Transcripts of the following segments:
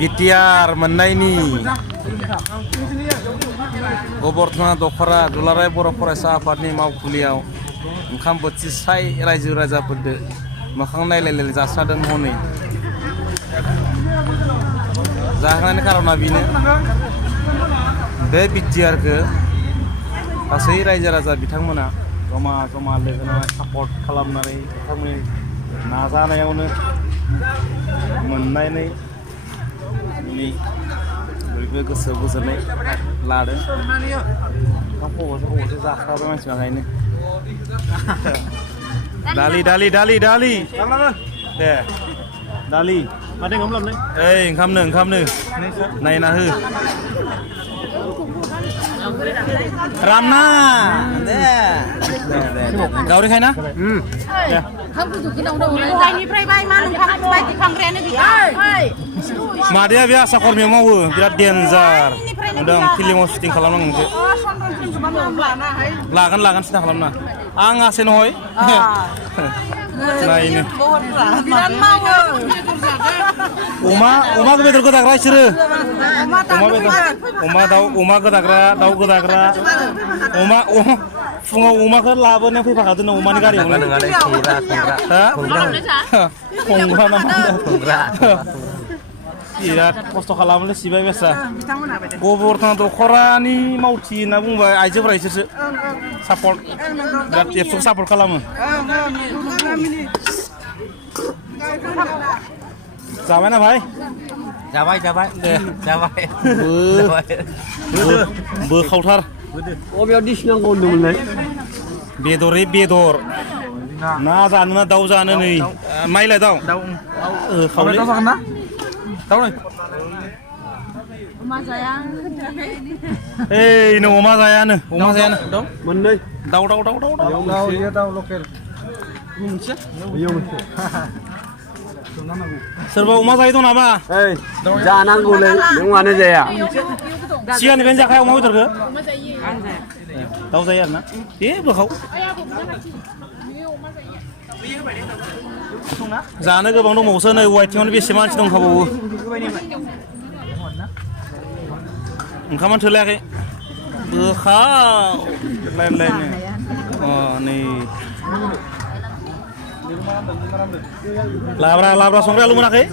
BTR मोननायनि गबर्धना दख'रा दुलाराय बर' फरायसा आफादनि मावखुलियाव ओंखाम बोथिसाय रायजो राजाफोरदो मोखां नायलायलाय जास्रादों हनै जाहोनायनि खारना बेनो बे बिटिआरखौ गासै रायजो राजा बिथांमोना जमा जमा लोगो नांना सापर्ट खालामनानै बिथांमोननि नाजानायावनो मोननानै बयबो गोसो गोजोननाय लादों खबरसो जाखाबाय मानसिफ्रा ओंखायनो दालि दे दालि माथो ओंखाम लाबोनाय ओइ ओंखामनो नायना हो रामना दे गावरिखाय ना मादैया बे आसा कर्मियाव मावो बिराद देन्जार नुदों फिल्माव शुटिं खालामनांगौ लागोन सिन्था खालामना आं आसे नहय नायनो अमा बेदर गोदाग्रा बिसोरो अमा गोदाग्रा दाउ गोदाग्रा फुङाव अमाखौ लाबोनो फैफाखादों अमानि गारियावनो बिराद खस्थ' खालामोलै सिबाय बेसा गबर्धना दख'रानि मावथि होनना बुंबाय आइजोफोरा इसोरसो सापर्ट बिराद एबसुखौ सापर्ट खालामो जाबायना भाई जाबाय दे जाबाय बोखावथार अबेयाव डिस नांगौ होनदोंमोनलाय बेदर ना जानो ना दाउ जानो नै माइलाय दाउ खावलै जागोन ना दाउ नै अमा जाया ओइ नो अमा जायानो दाउ मोननै दाउ लकेल मोनसे सोरबा अमा जायो दं नामा जानांगौलै नों मानो जाया सिगांनिफ्रायनो जाखाया अमा बेदरखौ दाउ जायो आरोना दे बोखाव जानो गोबां दंबावोसो नै वाइथिङावनो बेसे मानसि दंखाबावो ओंखामानो थोलायाखै बोखाव लाइन नै लाब्रा संख्रि आलु मोनाखै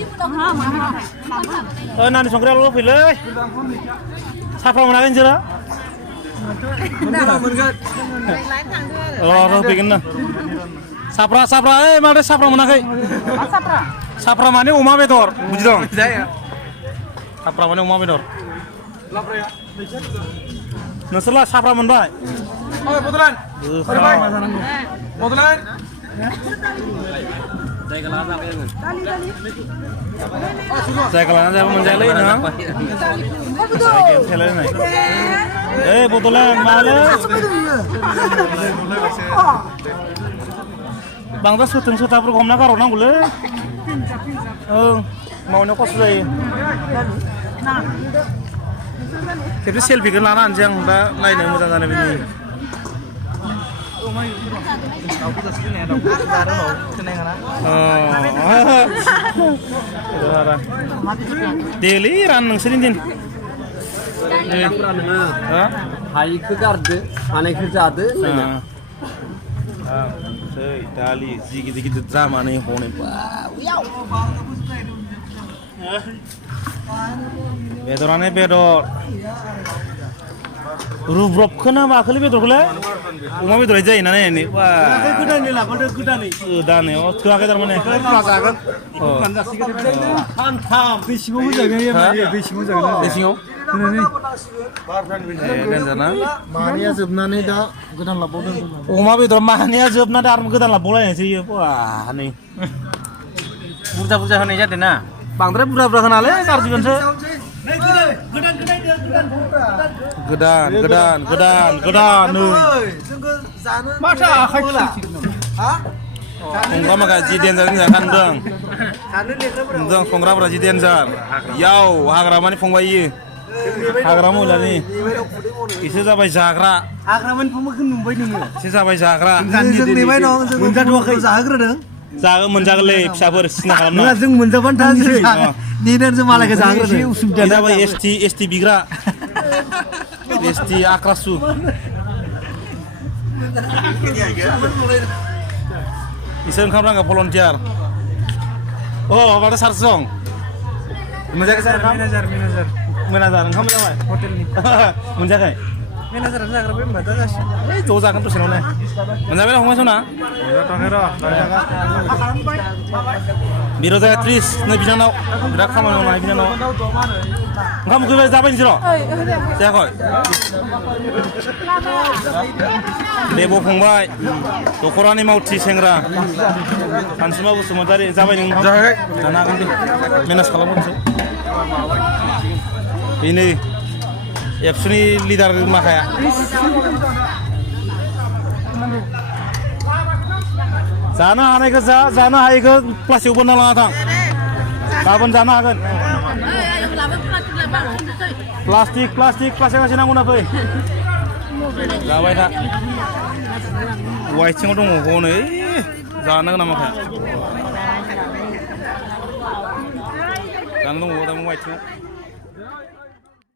नानि संख्रि आलु फैलै साफ्रा मोनाखै नोंसोरो र' फैगोन ना साफ्रा ओइ माथो साफ्रा मोनाखै साफ्रा माने अमा बेदर बुजिदों साफ्रा माने अमा बेदर नोंसोरलाय साफ्रा मोनबाय जायगा लाना जाबा मोनजायालै नों बड'लेण्ड मालै बांद्राय सोथाफोरखौ हमना गारहरनांगौलै मावनायाव खस्थ' जायो खेबसे सेलफिखौ लाना होनसै आं दा नायनो मोजां जानाय बायदि देलै रान नोंसोरनि दिन हायिखौ गारदो हानायखौ जादो दालि जि गिदिर द्रामानै हनै बेदरानो बेदर रुब्रबखोना माखोलै बेदरखौलाय अमा बेदर जायोना नायनानै गोदानै लाबोदो गोदानै थोआखै थारमाने सानथाम दै सिङाव होजागोन दै सिङाव मानिया जोबनानै दा गोदान लाबावदों अमा बेदर मानिया जोबनानै आरो गोदान लाबावलायनोसै नै बुरजा होनाय जादों ना बांद्राय बुरजा होनालै गाज्रिगोनसो गोदान नै माथो आखाइ संग्रा माखा जि देन्जार जाखानदों संग्राफोरा जि देन्जार याव हाग्रा माने फंबाय हाग्रा महिलानि इसोर जाबाय जाग्रा हाग्रामानि फंबायखौ नुबाय नोङो इसोर जाबाय जाग्रा जों नेबाय दं जों मोनजाथ'वाखै जाहोग्रोदों जागोन मोनजागोनलै फिसाफोर सिना खालामना नङा जों मोनजाबानो थांसै नेनानैसो मालायखौ जाग्रोदो उसुबिदा जाबाय एसटि बिग्रा एसटि आक्रासु इसोर ओंखाम नांगौ भलन्टियार अ माबादा सारसो दं मोनजायाखै सार मेनेजार ओंखाम जाबाय हटेलनि मोनजायाखै मेनेजारानो जाग्राबाय होनबा दा जासिगोन ज' जागोन दसेनावनो मोनजाबाय ना फंबाय सना मोनजाथ'वाखै र' बिर'जा 30 नै बिनानाव बिराद खामानि मावनाय बिनानाव ओंखाम उखैबाय जाबाय नोंसोर' जायाखै देब' फंबाय दख'रानि मावथि सेंग्रा सानसुमा बसुमतारी जाबाय नों जायाखै जानो हागोन दे मेनेज खालामहरनोसै बेनो एबसुनि लिडार माखाया जानो हानायखौ जानो हायैखौ प्लास्टिक बोनना लाना थां गाबोन जानो हागोन प्लास्टिक लासै नांगौ ना फै जाबाय था वाइथिङाव दङ हनै जानांगोन नामा जानो दङ दा वाइथिङाव